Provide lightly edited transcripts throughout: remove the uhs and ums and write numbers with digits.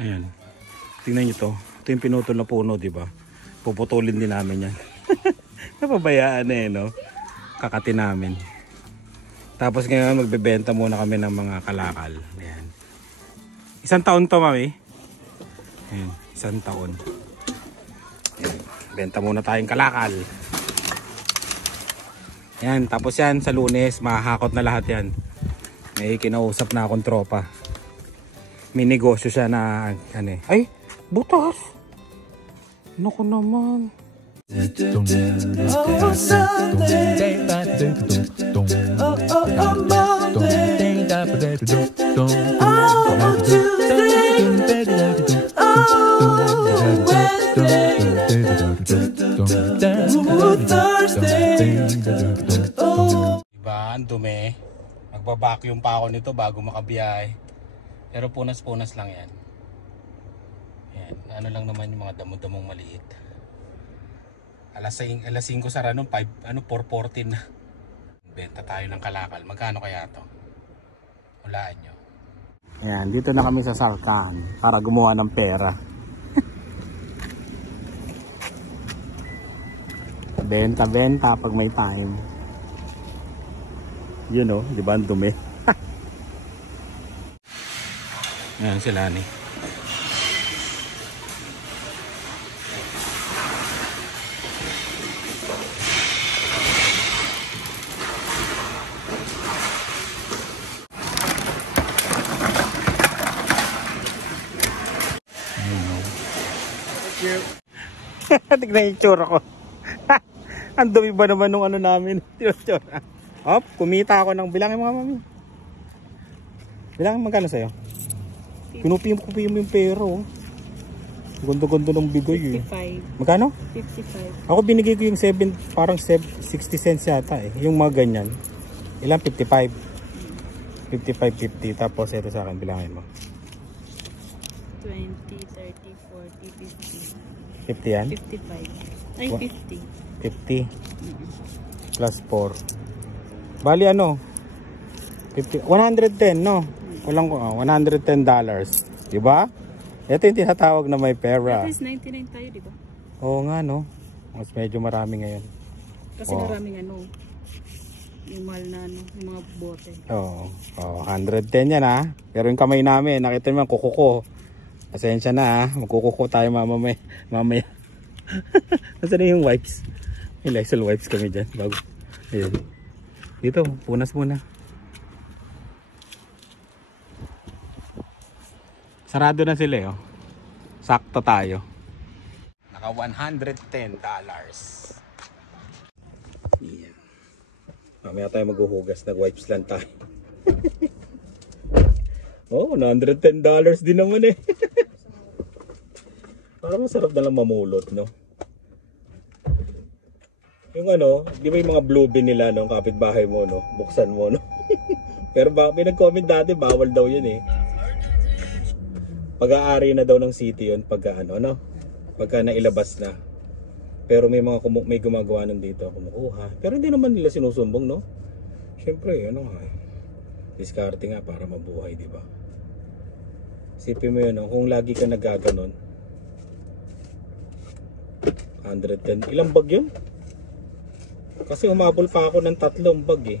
Ayan. Tingnan nyo to. Ito yung pinutol na puno, di ba? Puputulin din namin yan. Napabayaan na no? Kakatin namin. Tapos ngayon magbebenta muna kami ng mga kalakal. Ayan. 1 taon to, mami. Ayan. 1 taon. Ayan. Benta muna tayong kalakal. Ayan. Tapos yan sa Lunes, mahahakot na lahat yan. May kinausap na akong tropa. May negosyo siya na ano eh. Ay! Butas! Naku naman. Oh, Sunday. Oh, Monday. Oh, Tuesday. Oh, Wednesday. Oh, Thursday. Oh. Diba? Ang dumi. Magbabacuum pa ako nito bago makabiyahe. Pero punas-punas lang yan. Yan. Ano lang naman yung mga damo-damong maliit. Alas 5 sara nun, 4:14 na. Benta tayo ng kalakal. Magkano kaya to? Hulaan nyo. Ayan, dito na kami sa Sarkan para gumawa ng pera. Benta-benta pag may time. Yun o, di ba ang dumi? Ayan sila ni. Tignan yung tsura ko. Ang dumi ba naman nung ano namin? Tsura. Hop, kumita ako ng bilangin mga mami. Bilangin magkano sa'yo? Pinupi mo yung pera oh. Gondo-gondo ng bigoy eh. 55. Magkano? 55. Ako binigay ko yung 7, parang 60 cents yata eh. Yung mga ganyan. Ilan? 55. 55, 50. Tapos ito sa akin, bilangin mo. 20, 30, 40, 50. 50 yan? 55. Ay, 50. 50. Plus 4. Bali ano? 50, 110 no? Walang $110. Diba? Ito yung tinatawag na may pera. At least 99 tayo, diba? Oo nga no. Mas medyo marami ngayon. Kasi maraming ano, yung mahal na ano, yung mga bote. Oo. 110 yan ha. Pero yung kamay namin, nakita mo yung kuko ko. Pasensya na ha. Magkukuko tayo mamaya. Nasaan na yung wipes? May Lysol wipes kami dyan. Bago. Ayun. Dito, punas muna. Sarado na sila oh. Sakto tayo. Naka $110. Yeah. Mamaya tayo maghuhugas. Nag-wipes lang tayo. Oh, $110 din naman eh. Parang masarap na lang mamulot, no? Yung ano, di ba yung mga blue bin nila no, kapitbahay mo, no? Buksan mo, no? Pero pinag-comment dati, bawal daw yun eh. Pag-aari na daw ng city yun, pagka ano, no? Pagka nailabas na. Pero may mga may gumagawa nun dito, kumukuha. Pero hindi naman nila sinusumbong, no? Siyempre, ano nga eh. Diskarte nga para mabuhay, di ba? Isipin mo yun, no? Kung lagi ka nagaganon. 110. Ilang bag yun? Kasi umabol pa ako ng 3 bag eh.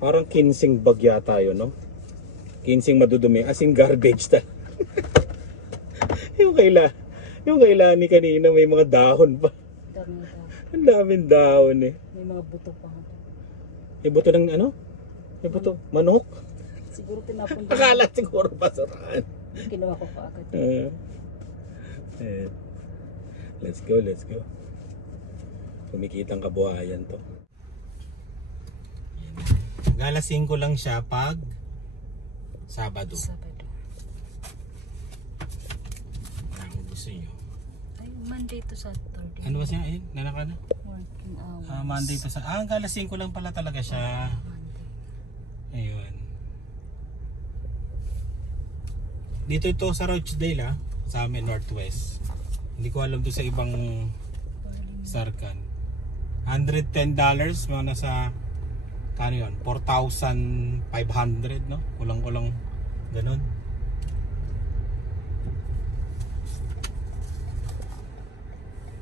Parang 15 bag yata yun, no? 15 madudumi. As in garbage ta. yung kaila ni kanina may mga dahon pa. Ang daming dahon eh. May mga buto pa. May buto ng ano? May buto? Manok? Siguro tinapon. Akala siguro basurahan. Kinuha ko pa agad. Let's go, let's go. Kumikitang kabuhayan to. Galasing ko lang siya pag Sabado. Ano gusto nyo? Ay, Monday to Saturday. Ano ba siya? Ayun, nanaka na? Working hours. Monday to Saturday. Galasing ko lang pala talaga siya. Ayun. Dito ito sa Rochdale sa amin, Northwest. Hindi ko alam to sa ibang Sarkan. $110, mga nasa kano yun? 4,500 no? Kulang-kulang ganun.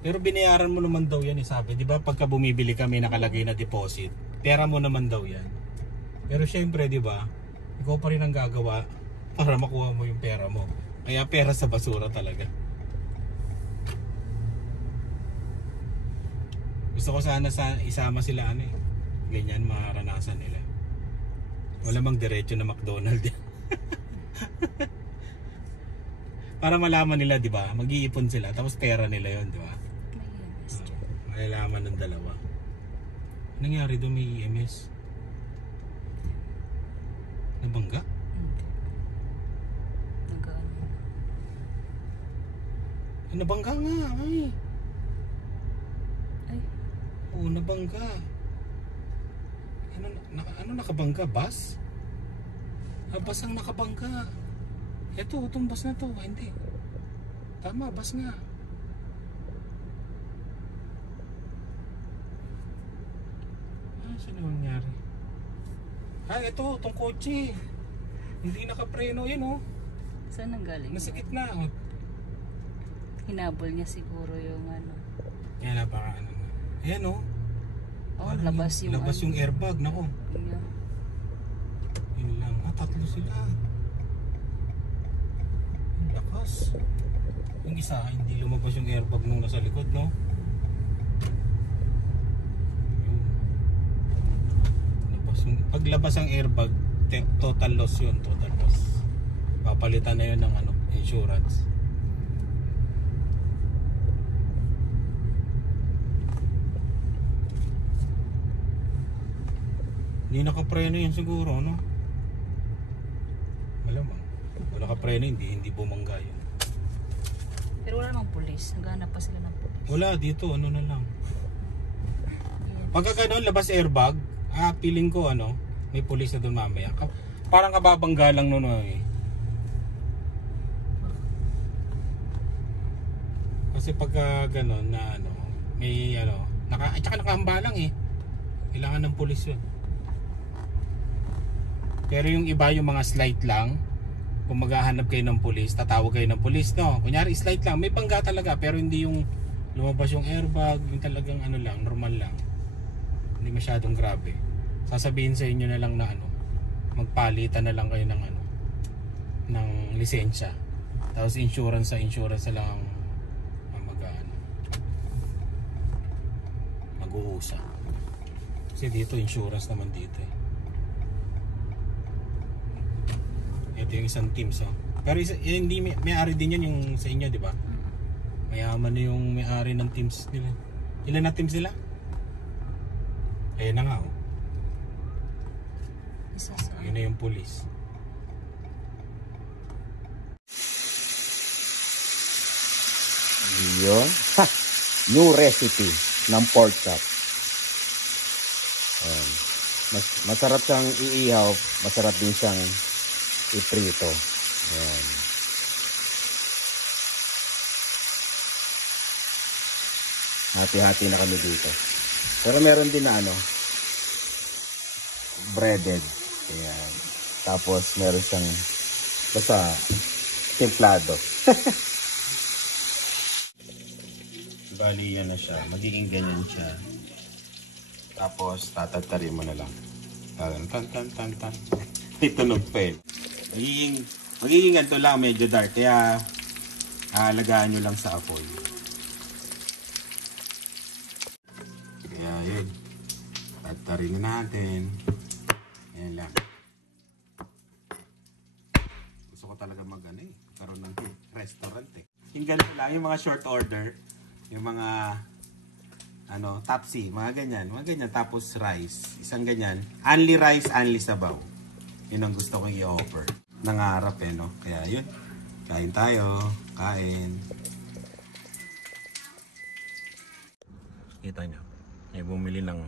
Pero binayaran mo naman daw yan, sabi. Di ba pagka bumibili kami nakalagay na deposit, pera mo naman daw yan. Pero syempre, di ba, ikaw pa rin ang gagawa para makuha mo yung pera mo. Kaya pera sa basura talaga. Gusto ko sana isama sila ganyan maranasan nila. Wala mang diretso na McDonald's. Para malaman nila, di ba? Mag-iipon sila tapos pera nila 'yon, di ba? Malalaman ng dalawa. Anong nangyari doon, may EMS? Nabangga? Nabangga nga, ay. Oo, nabangga. Ano nakabangga? Bus? Bus ang nakabangga. Itong bus na to. Hindi. Tama, bus nga. Saan ang nangyari? Ito, itong kotse. Hindi nakapreno yun, oh. Saan ang galing? Nasa gitna, oh. Hinabol niya siguro yung Yan, napaka Ayan, oh. Labas yung airbag, nako. Yeah. Yun lang. Tatlo sila. Ang lakas. Yung isa, hindi lumabas yung airbag nung nasa likod, no? Paglabas ang airbag, total loss yun. Total loss. Papalitan na yun ng insurance. Hindi nakapreno yun siguro, no? Malamang. Kung nakapreno, hindi bumangga yun. Pero wala namang pulis. Naghanap pa sila ng pulis. Wala dito, na lang. Pagka gano'n, labas airbag, feeling ko may pulis na doon mamaya. Parang kababangga lang noon eh. Kasi pagka gano'n na may tsaka nakahamba lang eh. Kailangan ng pulis yun. Pero yung iba, yung mga slight lang, kung maghahanap kayo ng pulis, tatawag kayo ng pulis, no? Kunyari slight lang, may bangga talaga, pero hindi yung lumabas yung airbag, yung talagang lang, normal lang. Hindi masyadong grabe. Sasabihin sa inyo na lang na magpalitan na lang kayo ng ng lisensya. Tapos insurance na lang ang mag-uusap. Kasi dito insurance naman dito eh. Ito yung isang teams, oh. Pero hindi may-ari din yan yung sa inyo, di ba? Mayaman na yung may-ari ng teams nila. Ilan na teams nila? Ayun na nga, oh. Yun na yung police. Yun. New recipe ng pork chop. Masarap siyang iihaw, masarap din siyang iprito. Ayan. Hati-hati na kami dito. Pero meron din na breaded. Ayan. Tapos meron siyang basta templado. Bali yan na siya. Magiging ganyan siya. Tapos tatatarin mo na lang. Tan. Itunog pa eh. Magiging ganito lang, medyo dark. Kaya alagaan nyo lang sa apoy. Kaya yun. Tatarin na natin. Ayan lang. Gusto ko talaga karoon ng restaurant eh. Yung ganito lang, yung mga short order. Yung mga tapsi, mga ganyan. Tapos rice. Isang ganyan. Only rice, only sabaw. Yun ang gusto kong i-offer. Nangarap no? Kaya yun. Kain tayo. Kain. Kita nyo. Ay bumili ng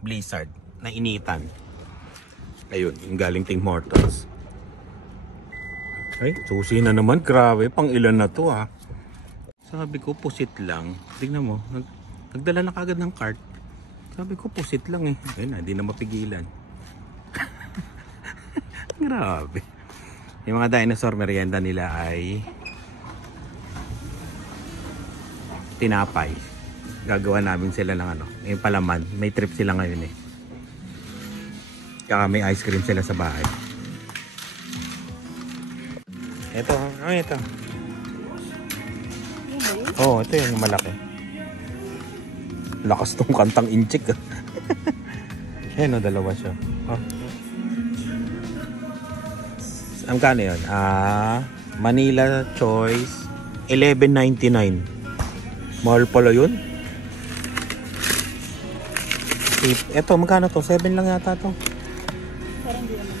Blizzard na initan. Ayun, yung galing Tim Hortons. Ay, susi na naman. Grabe, pang ilan na to ha. Sabi ko, pusit lang. Tingnan mo, nagdala na kagad ng cart. Sabi ko, pusit lang eh. Ayun na, hindi na mapigilan. Grabe. Yung mga dinosaur merienda nila ay tinapay. Gagawa namin sila ng ano, yung palaman. May trip sila ngayon eh. Kaya may ice cream sila sa bahay. Ito, ito. Oo, ito yung malaki. Lakas tong kantang inchik. Ayan o, dalawa siya. Oh. Ang kano yun? Manila Choice, $11.99. Mahal pala yun. Ito, magkano to? 7 lang yata to. Parang di naman.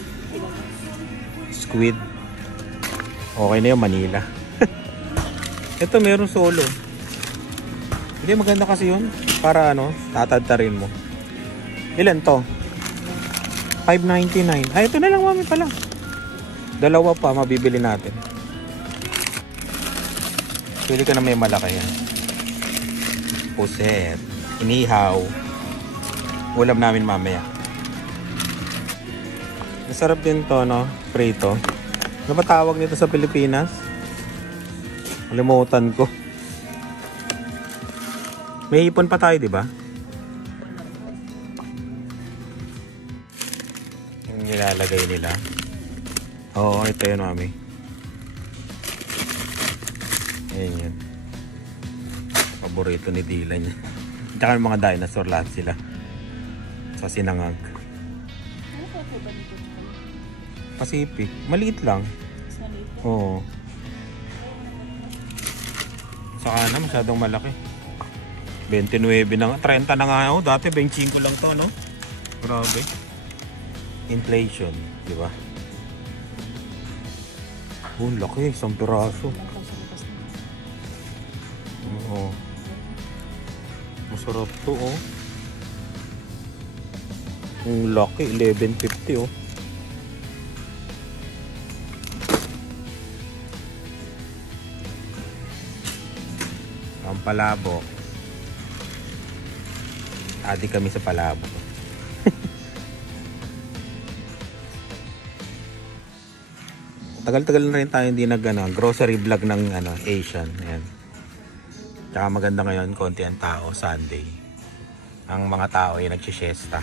Squid. Okay na yun, Manila. Ito, meron solo. Hindi, maganda kasi yun. Para ano, tatadtarin mo. Ilan to? $5.99. Ay, ito na lang, mami pala. Dalawa pa, mabibili natin. Pili ka na may malaki yan. Puset. Inihaw. Ulam namin mamaya. Masarap din to, no? Prito. Ano ba tawag nito sa Pilipinas? Kalimutan ko. May hipon pa tayo, di ba? Yung nilalagay nila. Oo, ito yun, mami. Ayan yun. Paborito ni Dylan niya. Tsaka yung mga dinosaur, lahat sila. Sa sinangag. Ano pa po ba dito? Pacific. Maliit lang. Mas maliit pa. Oo. Saka na, masyadong malaki. 29 na nga. 30 na nga ako. Dati 25 lang to, no? Grabe. Inflation, di ba? Oh, laki. Isang piraso. Oo. Masarap to, oh. Ang laki. $11.50, oh. Ang palabok. Adi kami sa palabok. Tagal-tagal na rin tayo hindi grocery vlog ng Asian. Ayan. Tsaka maganda ngayon, konti ang tao, Sunday. Ang mga tao ay nagsisiesta.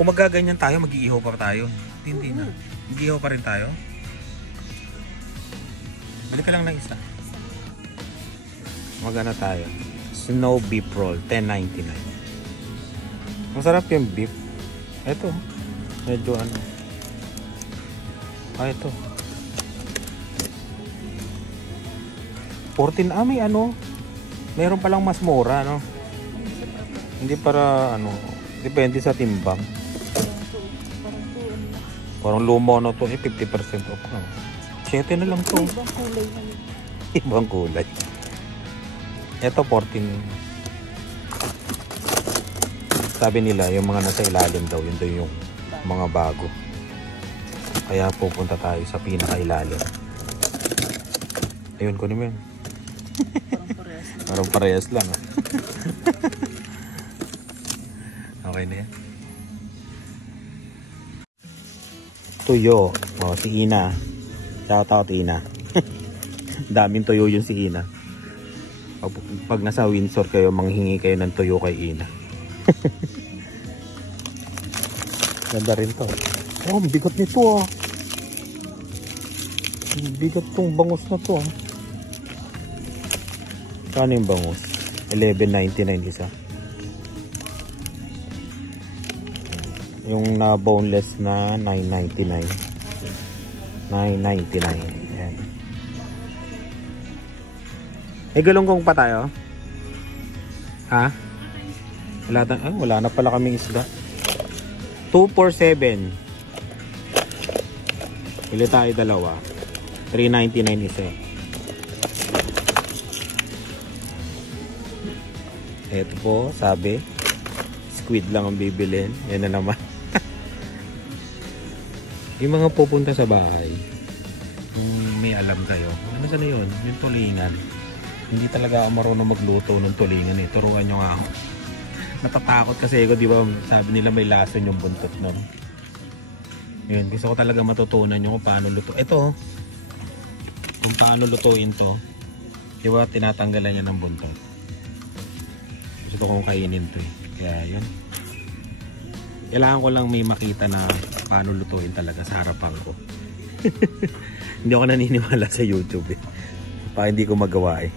Kung magaganyan tayo, mag-iihaw pa tayo. Hindi na. Mag-iihaw pa rin tayo. Balik ka lang ng isa. Magana tayo. Snow beef roll, $10.99. Masarap yung beef. Ito. Medyo ito. 14, may meron palang mas mura, no? Hindi para depende sa timbang. Parang lumo na to, 50% off na. 7 na lang to. Ibang kulay na yun. Ibang kulay. Ito 14. Sabi nila yung mga nasa ilalim daw, yun daw yung mga bago. Kaya pupunta tayo sa pinakailalim. Ayun ko naman. Parang parehas lang. Okay na yan. Tuyo. O, si Ina. Shout out Ina. Daming tuyo yung si Ina. Pag nasa Windsor kayo, manghingi kayo ng tuyo kay Ina. Ganda rin to. Oh, ang bigat nito, ah. Ang bigat tong bangus na to, ah. Kano yung bangus? $11.99 isa. Yung na boneless na $9.99. $9.99. Ayan. May galunggong pa tayo? Ha? Wala na pala kaming isda. 2 for 7. Pili tayo dalawa. $3.99 isa. Ito po, sabi. Squid lang ang bibilin. Yan na naman. Yung mga pupunta sa bahay, kung may alam kayo, ano sana yun? Yung tulingan. Hindi talaga ako marunong magluto ng tulingan eh. Turuan nyo nga ako. Natatakot kasi ako, di ba, sabi nila may lason yung buntot nun. Yun, gusto ko talaga matutunan nyo kung paano luto. Ito, kung paano lutuin to. Di ba, tinatanggalan niya ng buntot. Gusto kong kainin to eh. Kaya yun. Kailangan ko lang may makita na paano lutuin talaga sa harapan ko. Hindi ako naniniwala sa YouTube eh. Pa hindi ko magawa eh.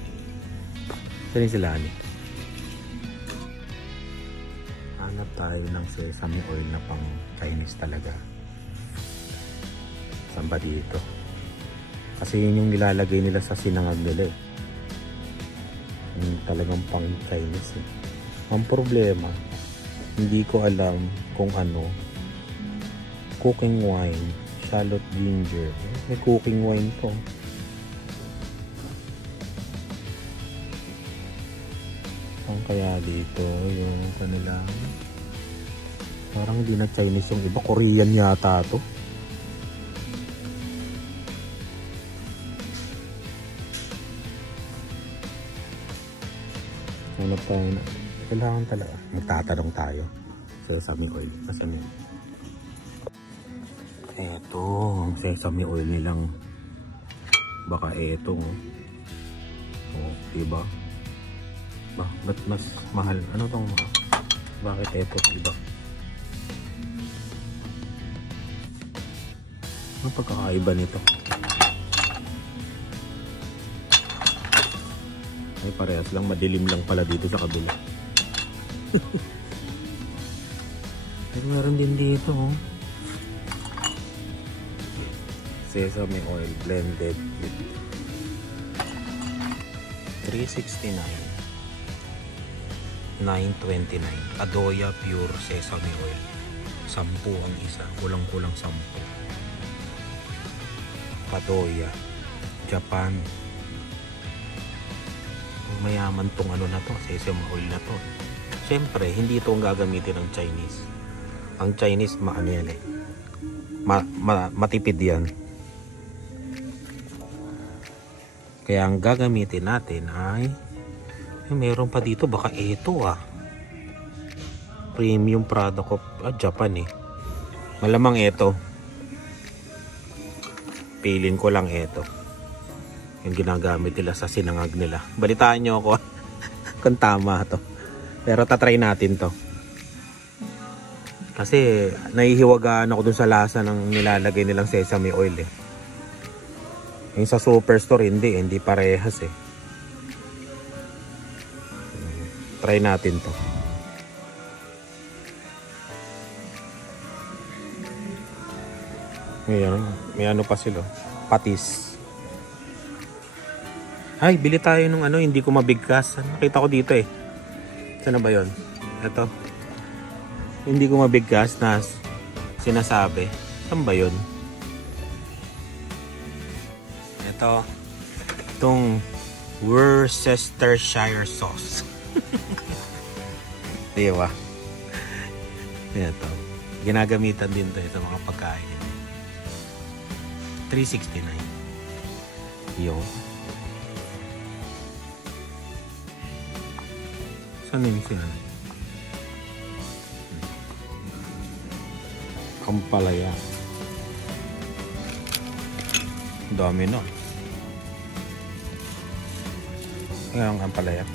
Saan sila ni? Hanap tayo ng sesame oil na pang Chinese talaga. Saan ba dito? Kasi yun yung nilalagay nila sa sinangag nila eh. Yung talagang pang Chinese eh. Ang problema, hindi ko alam kung ano. Cooking wine, shallot ginger. May cooking wine to. Ang kaya dito yung kanilang parang hindi na Chinese yung iba, Korean yata to. Ano pa yun? Kailangan talaga magtatanong tayo sa sesame oil. Sesame oil. Eto, ang sesame oil nilang baka eto. Oh, diba? Ba't mas mahal? Ano tong mga? Bakit eto? Diba? Ano pagkakaiba nito? Ay parehas lang, madilim lang pala dito sa kabila. Ay meron din dito oh. Sesame oil blended with 369 929 Adoya pure sesame oil 10 ang isa, kulang-kulang 10. Adoya Japan. Mayaman tong ano na to, sesame oil na to. Siyempre, hindi ito ang gagamitin ng Chinese. Ang Chinese, maano yan eh. Matipid yan. Kaya ang gagamitin natin ay meron pa dito, baka ito premium product of Japan eh. Malamang ito. Pilin ko lang ito. Yung ginagamit nila sa sinangag nila. Balitaan nyo ako kung tama to. Pero tatry natin to. Kasi nahihiwagaan ako dun sa lasa ng nilalagay nilang sesame oil eh. Yung sa superstore hindi parehas eh. Try natin to. May ano pa sila. Patis. Ay, bili tayo ng ano, hindi ko mabigkas. Nakita ko dito eh. Saan na ba yun? Ito. Hindi ko mabigkas na sinasabi. Saan ba yun? Ito. Itong Worcestershire sauce. Diba? Ito. Ginagamitan din to sa mga pagkain. 369. Yo. Saan yung sila? Ampalaya. Dami no. Ngayon ang ampalaya.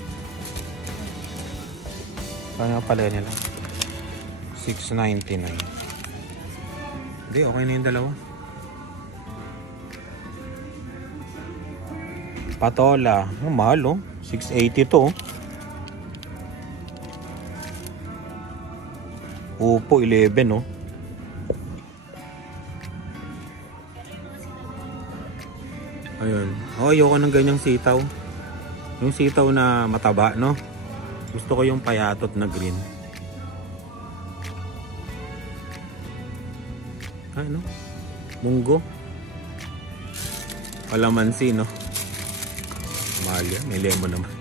Saan yung ampalaya nila? 699. Hindi, okay na yung dalawa. Patola. Mahal oh. 680 to oh. Upo 11 no. Ayun. Oh, ayoko ng ganyang sitaw. Yung sitaw na mataba no. Gusto ko yung payatot na green. Ano? Munggo. Kalamansi no. Mahal yan. May lemon naman.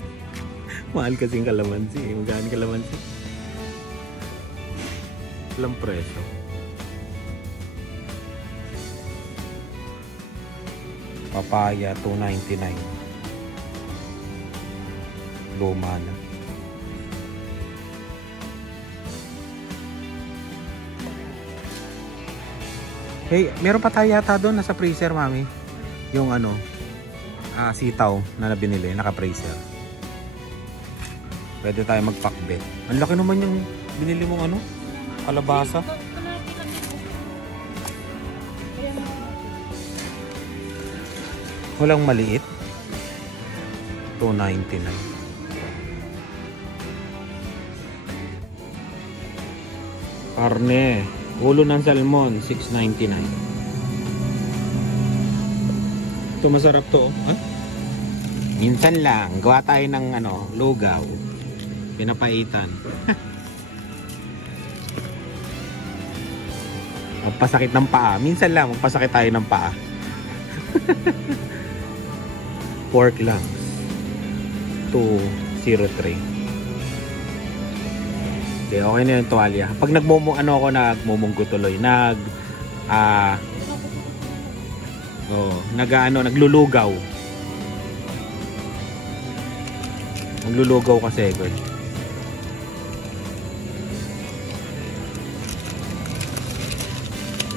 Mahal kasing kalamansi. Magkano kalamansi? Walang presyo. Papaya 299. Luma na. Hey, meron pa tayo yata doon nasa freezer, mami. Yung ano, sitaw na binili, naka-freezer. Pwede tayo magpakbet. Ang laki naman yung binili mong ano? Kalabasa. Walang maliit. 2.99. Karne. Ulo ng salmon, 6.99. Ito masarap to. Ha? Minsan lang. Gawa tayo ng ano, lugaw. Pinapaitan. Magpasakit ng paa. Minsan lang, magpasakit tayo ng paa. Pork lang. 203. Okay, okay na yung tuwalya. Pag nagmumunggo tuloy. Naglulugaw. Naglulugaw kasi, girl.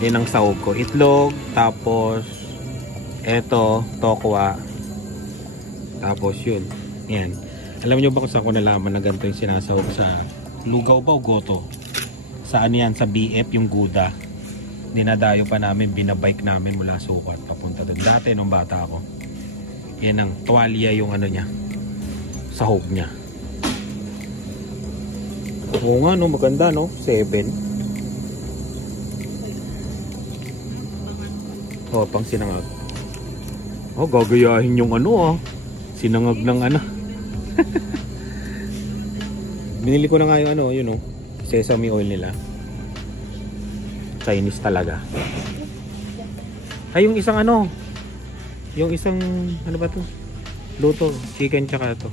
Yan ang sahog ko. Itlog, tapos eto, tokwa. Tapos yun. Yan. Alam niyo ba kung saan ko nalaman na ganito yung sinasahog sa lugaw ba o goto? Saan yan? Sa BF yung Guda. Dinadayo pa namin, binabike namin mula Sukat papunta doon. Dati nung bata ako. Yan ang tuwalya yung ano niya. Sahog niya. Oo nga no, maganda no. 7. Oh, pang sinangag. Oh, gagayahin yung ano sinangag ng ano. Binili ko na nga yung ano, yun sesame oil nila. Chinese talaga. Ay, yung isang ano, yung isang, ano ba to? Luto, chicken tsaka to.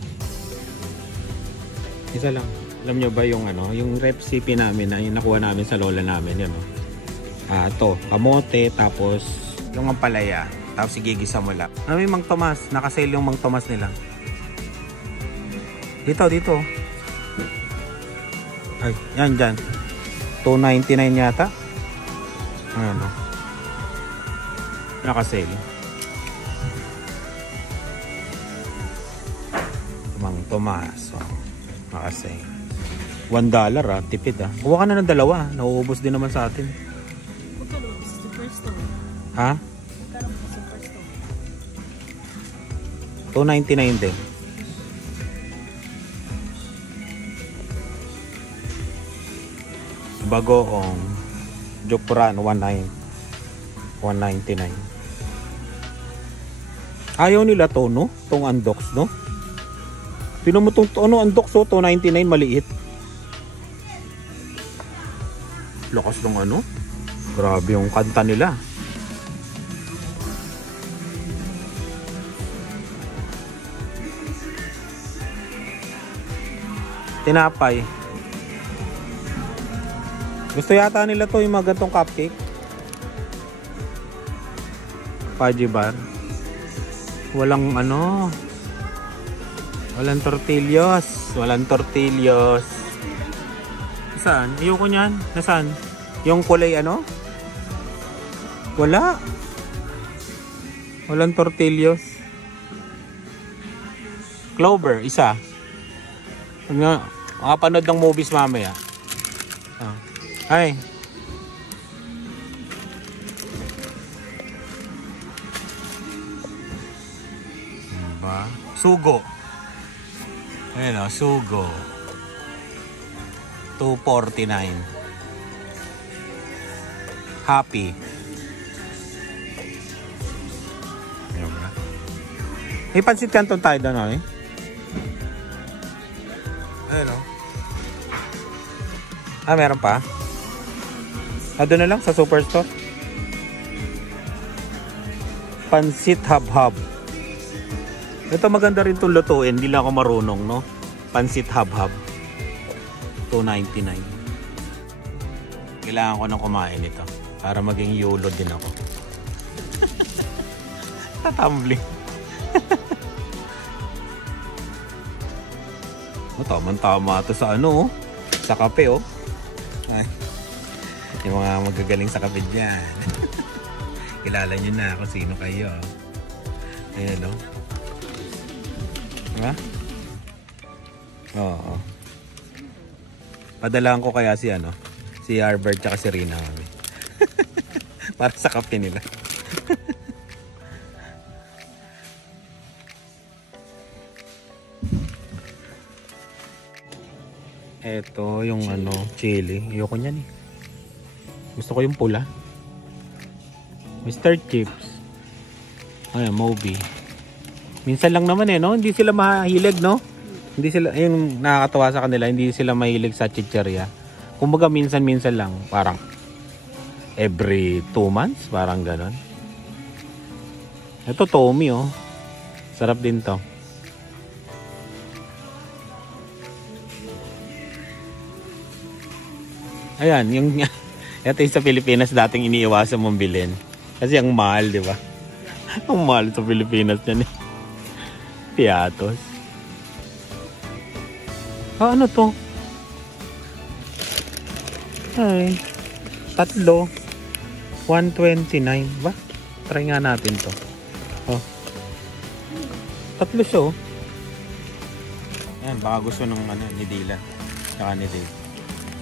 Isa lang. Alam nyo ba yung ano, yung recipe namin na yung nakuha namin sa lola namin, yun to, kamote, tapos yung ampalaya, tapos igigisa mo lang. Ano yung Mang Tomas? Nakasale yung Mang Tomas nila. Dito. Ay, yan dyan. 2.99 yata. Ayan nakasale. Mang Tomas. Nakasale. $1 tipid Kuha ka na ng dalawa. Nauubos din naman sa atin. Ha? 2.99 din. Bagoong Jokran 199. Ayaw nila to no? Tong Andox no? Tinan mo tong Andox 299 maliit. Lakas ng ano? Grabe yung kanta nila. Tinapay. Gusto yata nila to yung mga gantong cupcake. Fudgy bar. Walang ano. Walang tortillas. Saan? Ayoko niyan. Nasaan? Yung kulay ano? Wala. Walang tortillas. Clover, isa. Makapanood ng movies mamaya. Ay. Diba? Sugo. Ayan sugo. 249. Happy. Diba? May pansit canton tayo doon Ayan meron pa? Doon na lang sa Superstore. Pansit Habhab. Ito maganda rin itong lutuin. Hindi lang ako marunong, no? Pansit Habhab. 2.99. Kailangan ko nang kumain ito. Para maging YOLO din ako. Tatumbling. Tama-tama ito sa ano, sa kape, Ay. Yung mga magagaling sa kape dyan. Kilala nyo na kung sino kayo. Ayan Diba? Oo. Padalahan ko kaya si Albert tsaka si Rina. Para sa kape nila. Ito yung chili. Ayoko niyan eh. Gusto ko yung pula. Mr. Chips. Ayan, Moby. Minsan lang naman no? Hindi sila mahilig, no? Hindi sila, yung nakakatawa sa kanila, hindi sila mahilig sa chicherya. Kumbaga minsan-minsan lang. Parang every 2 months, parang ganon. Ito, Tommy, oh. Sarap din to. Ayan, yung ito yung sa Pilipinas dating iniiwasan mong bilhin. Kasi ang mahal, di ba? Ang mahal sa Pilipinas yan eh. Piatos. Ano to? Ay, 3. 129 ba? Try nga natin to. 3 siya oh. Yan, baka gusto ng ni Dylan. Saka ni Dave.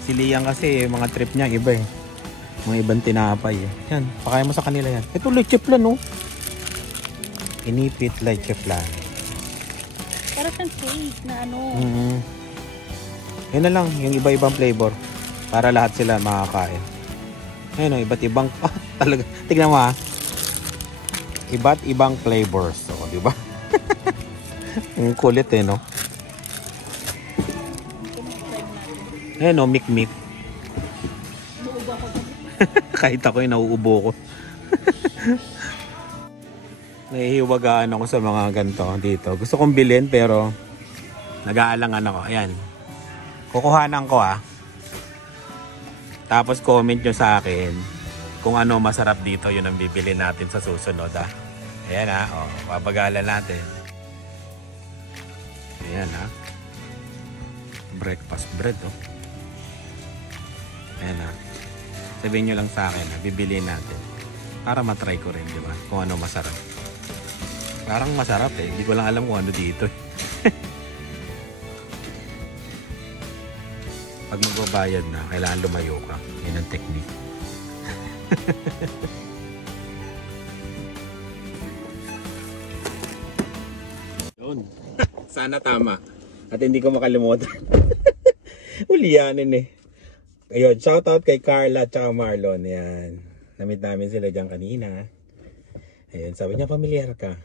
Si Liam kasi, mga trip niya iba eh. Mga ibang tinapay eh. Yan, pakaya mo sa kanila yan. Ito, leche flan oh. Inipit leche flan. Para siyang cake na Yan na lang, yung iba-ibang flavor. Para lahat sila makakain. Ayun o, iba't ibang, talaga, tignan mo ha. Iba't ibang flavors. O, di ba? Ang kulit no? Ayun o, mikmik. Kahit ako yung nauubo ko. Nahihiwagaan ako sa mga ganito dito. Gusto kong bilhin pero nag-aalangan ako. Ayan. Kukuhanan ko Tapos comment nyo sa akin kung ano masarap dito. Yun ang bibili natin sa susunod Ayan papagalan natin. Ayan breakfast bread Ayan sabihin nyo lang sa akin bibili natin para matry ko rin, di ba? Kung ano masarap. Parang masarap hindi ko lang alam kung ano dito Pag magbabayad na, kailangan lumayo ka. Yan ang technique. Yun. Sana tama. At hindi ko makalimutan. Ulianin Ayun, shoutout kay Carla at Marlon. Yan. Namit namin sila dyan kanina. Ayun, sabi niya, familiar ka.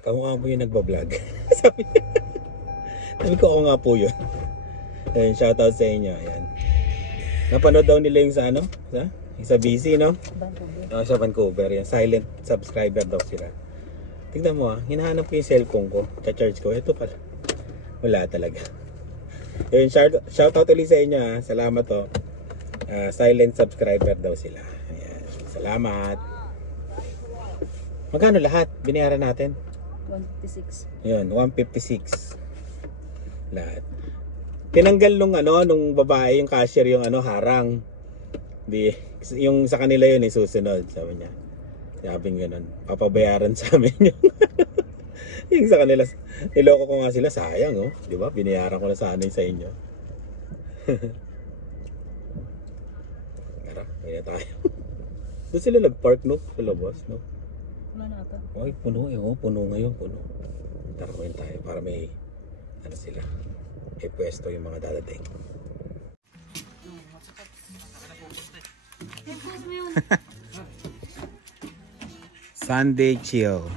Kamukha mo yung nagbablog. Sabi ko, ako nga po yun. Ayun, shoutout sa inyo. Ayan. Napanood daw nila yung sa BC, no? Vancouver. Sa Vancouver. Yan. Silent subscriber daw sila. Tignan mo hinahanap ko yung cellphone ko. Cha-charge ko. Ito pala. Wala talaga. Ayun, shoutout ulit sa inyo Salamat silent subscriber daw sila. Ayan. Salamat. Magkano lahat? Binayaran natin? 156. Ayun, 156. Lahat. Tinanggal nung babae yung cashier yung harang. Yung sa kanila yun susunod, sabi niya. Sabi ganun. Papabayaran sa amin yung sa kanila. Niloko ko nga sila, sayang di ba? Binayaran ko na sana sa inyo. Tara, kaya tayo. Doon sila nag-park sa labas Wala na ata. Ay, puno puno ngayon, puno. Tara ko tayo para may sila. Pwesto yung mga dadating. Sunday chill.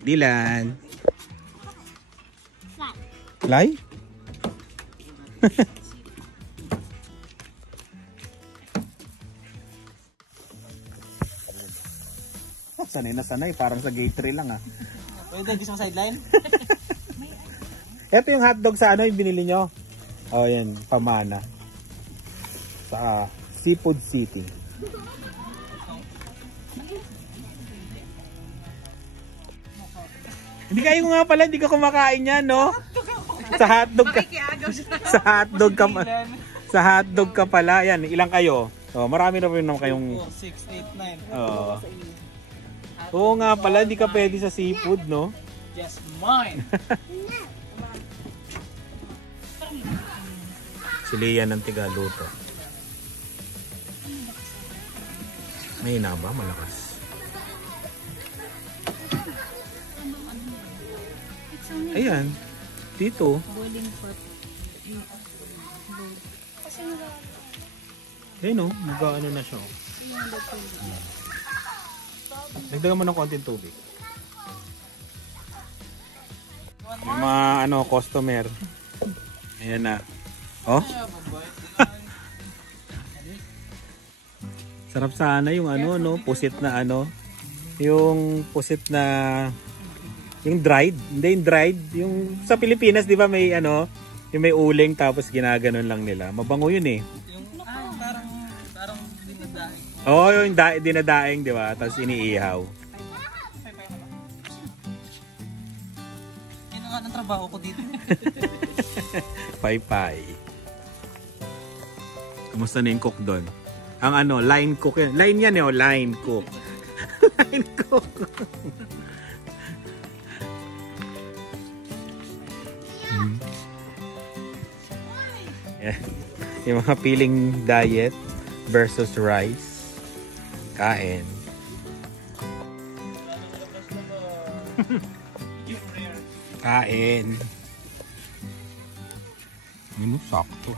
Dylan. Fly? Sanay na sanay, parang sa gate 3 lang Pwede, gusto mo sideline? Ito yung hotdog sa yung binili nyo. Yan, Pamana. Sa Seafood City. Hindi kayo nga pala, hindi ka kumakain yan, no? Sa hotdog ka. Sa hotdog ka pala. Yan, ilang kayo? Marami na rin naman kayong 6, 8, 9. Oo nga pala, hindi ka pwede sa seafood, no? Yes, mine. Si Leah ng tigaluto. May hina ba? Malakas. Ayan. Dito. Boiling pot. Ayun o. Mag-ano na siya. Nagdagan mo ng konting tubig. Yung mga customer. Ayan na. Oh? Sarap sana yung pusit na yung pusit na yung dried, hindi yung dried, yung sa Pilipinas 'di ba may yung may uling tapos ginaganon lang nila. Mabango yun eh. Yung parang dinadaing. Oo, yung dinadaing 'di ba? Tapos iniihaw. Yun nga ng trabaho ko dito. Pay-pay. Kamusta na yung cook doon? Ang line cook yan. Line yan line cook. Line cook. Yeah. Yung mga feeling diet versus rice. Kain. Kain. Sakto.